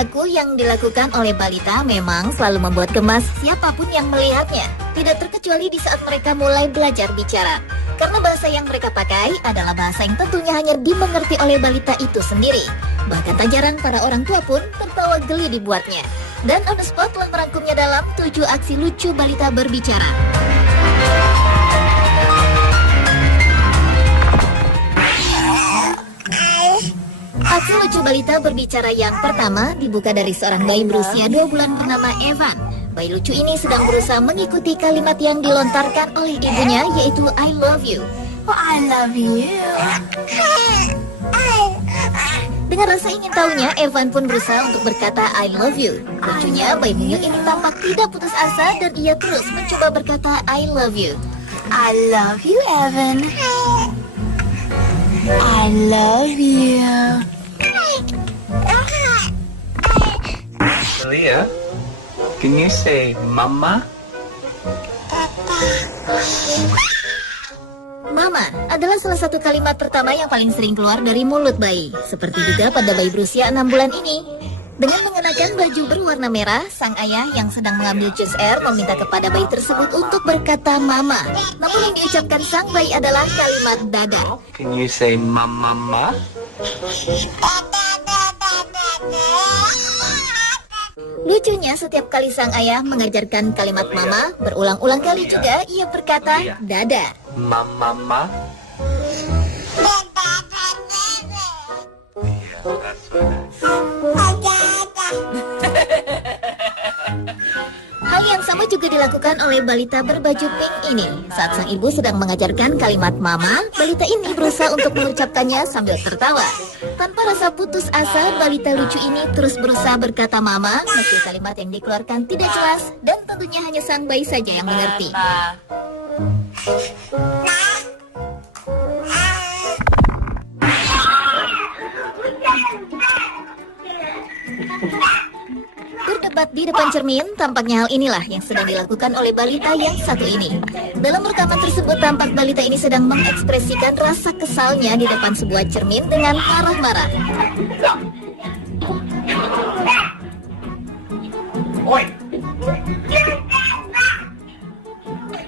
perilaku yang dilakukan oleh balita memang selalu membuat gemas siapapun yang melihatnya. Tidak terkecuali di saat mereka mulai belajar bicara. Karena bahasa yang mereka pakai adalah bahasa yang tentunya hanya dimengerti oleh balita itu sendiri. Bahkan tak jarang para orang tua pun tertawa geli dibuatnya. Dan On The Spot telah merangkumnya dalam 7 aksi lucu balita berbicara. Aksi lucu balita berbicara yang pertama dibuka dari seorang bayi berusia 2 bulan bernama Evan. Bayi lucu ini sedang berusaha mengikuti kalimat yang dilontarkan oleh ibunya, yaitu I love you. Oh, I love you. Dengan rasa ingin tahunya, Evan pun berusaha untuk berkata I love you. Lucunya, bayi mungil ini tampak tidak putus asa dan ia terus mencoba berkata I love you. I love you, Evan. I love you. Leah, can you say mama? Mama adalah salah satu kalimat pertama yang paling sering keluar dari mulut bayi. Seperti juga pada bayi berusia 6 bulan ini. Dengan mengenakan baju berwarna merah, sang ayah yang sedang mengambil jus air meminta kepada bayi tersebut untuk berkata mama. Namun yang diucapkan sang bayi adalah kalimat dada. Can you say mama? Lucunya, setiap kali sang ayah mengajarkan kalimat mama, berulang-ulang kali juga ia berkata dada. Mama? Hal yang sama juga dilakukan oleh balita berbaju pink ini. Saat sang ibu sedang mengajarkan kalimat mama, balita ini berusaha untuk mengucapkannya sambil tertawa. Tanpa rasa putus asa, balita lucu ini terus berusaha berkata mama, meski kalimat yang dikeluarkan tidak jelas dan tentunya hanya sang bayi saja yang mengerti. Berdebat di depan cermin, tampaknya hal inilah yang sedang dilakukan oleh balita yang satu ini. Dalam rekaman tersebut, tampak balita ini sedang mengekspresikan rasa kesalnya di depan sebuah cermin dengan marah-marah.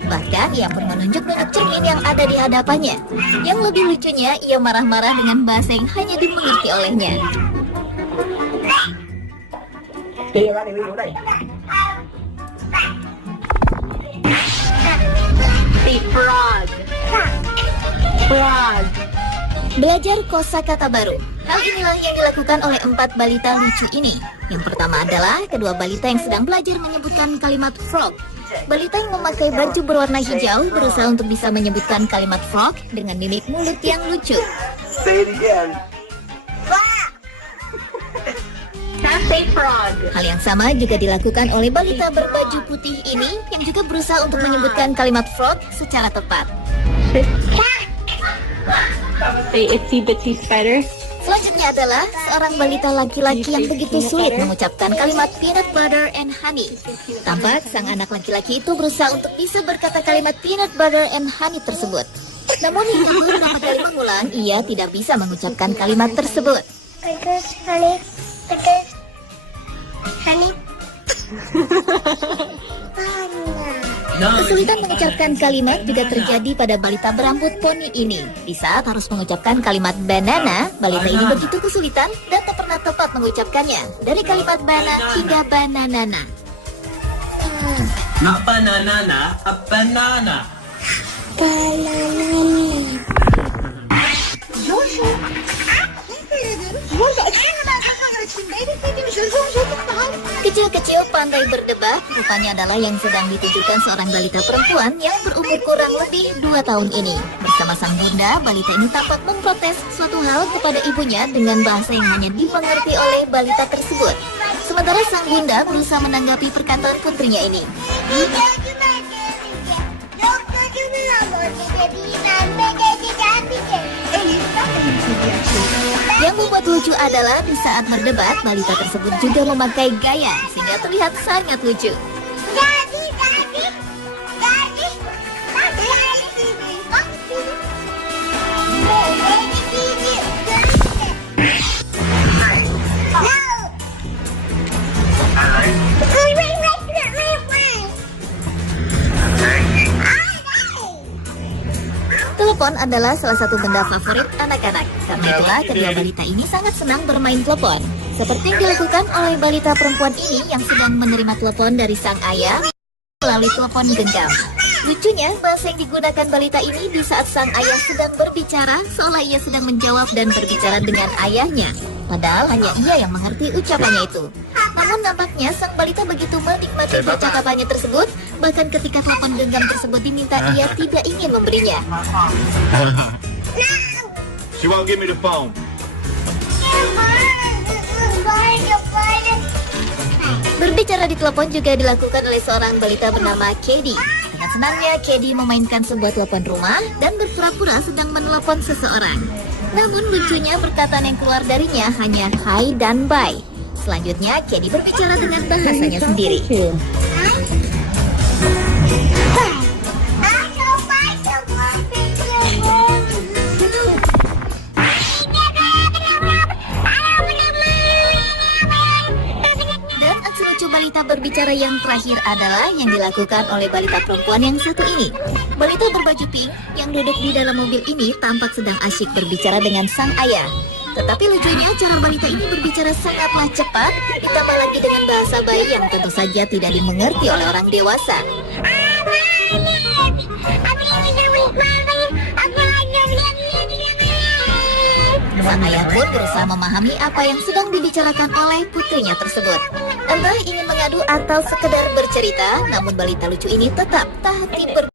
Bahkan ia pun menunjuk-nunjuk cermin yang ada di hadapannya. Yang lebih lucunya, ia marah-marah dengan bahasa yang hanya dimengerti olehnya. Frog. Frog. Belajar kosakata baru. Hal inilah yang dilakukan oleh 4 balita lucu ini. Yang pertama adalah kedua balita yang sedang belajar menyebutkan kalimat frog. Balita yang memakai baju berwarna hijau berusaha untuk bisa menyebutkan kalimat frog dengan mimik mulut yang lucu. Say it again. Say frog. Hal yang sama juga dilakukan oleh balita berbaju putih ini yang juga berusaha untuk menyebutkan kalimat frog secara tepat. Say itsy bitsy spider. Selanjutnya adalah seorang balita laki-laki yang begitu sulit mengucapkan kalimat peanut butter and honey. Tampak sang anak laki-laki itu berusaha untuk bisa berkata kalimat peanut butter and honey tersebut. Namun hingga beberapa kali mengulang, ia tidak bisa mengucapkan kalimat tersebut. Kesulitan mengucapkan kalimat juga terjadi pada balita berambut poni ini. Di saat harus mengucapkan kalimat banana, balita ini begitu kesulitan dan tak pernah tepat mengucapkannya. Dari kalimat banana hingga bananana. Not banana, a banana. Kecil-kecil pandai berdebat rupanya adalah yang sedang ditujukan seorang balita perempuan yang berumur kurang lebih 2 tahun ini. Bersama sang bunda, balita ini tampak memprotes suatu hal kepada ibunya dengan bahasa yang hanya dimengerti oleh balita tersebut. Sementara sang bunda berusaha menanggapi perkataan putrinya ini. Yang membuat lucu adalah di saat berdebat, balita tersebut juga memakai gaya sehingga terlihat sangat lucu. Telepon adalah salah satu benda favorit anak-anak. Karena itulah kedua balita ini sangat senang bermain telepon. Seperti yang dilakukan oleh balita perempuan ini yang sedang menerima telepon dari sang ayah melalui telepon genggam. Lucunya, bahasa yang digunakan balita ini di saat sang ayah sedang berbicara, seolah ia sedang menjawab dan berbicara dengan ayahnya. Padahal hanya ia yang mengerti ucapannya itu. Namun nampaknya sang balita begitu menikmati percakapannya tersebut, bahkan ketika telepon genggam tersebut diminta, ia tidak ingin memberinya. She won't give me the phone. Berbicara di telepon juga dilakukan oleh seorang balita bernama Kedi. Dengan senangnya, Kedi memainkan sebuah telepon rumah dan berpura-pura sedang menelepon seseorang. Namun lucunya perkataan yang keluar darinya hanya hai dan bye. Selanjutnya, Kedi berbicara dengan bahasanya sendiri. Dan aksi lucu balita berbicara yang terakhir adalah yang dilakukan oleh balita perempuan yang satu ini. Balita berbaju pink yang duduk di dalam mobil ini tampak sedang asyik berbicara dengan sang ayah. Tetapi lucunya cara balita ini berbicara sangatlah cepat, ditambah lagi dengan bahasa bayi yang tentu saja tidak dimengerti oleh orang dewasa. Sang ayah pun berusaha memahami apa yang sedang dibicarakan oleh putrinya tersebut. Entah ingin mengadu atau sekedar bercerita, namun balita lucu ini tetap tak henti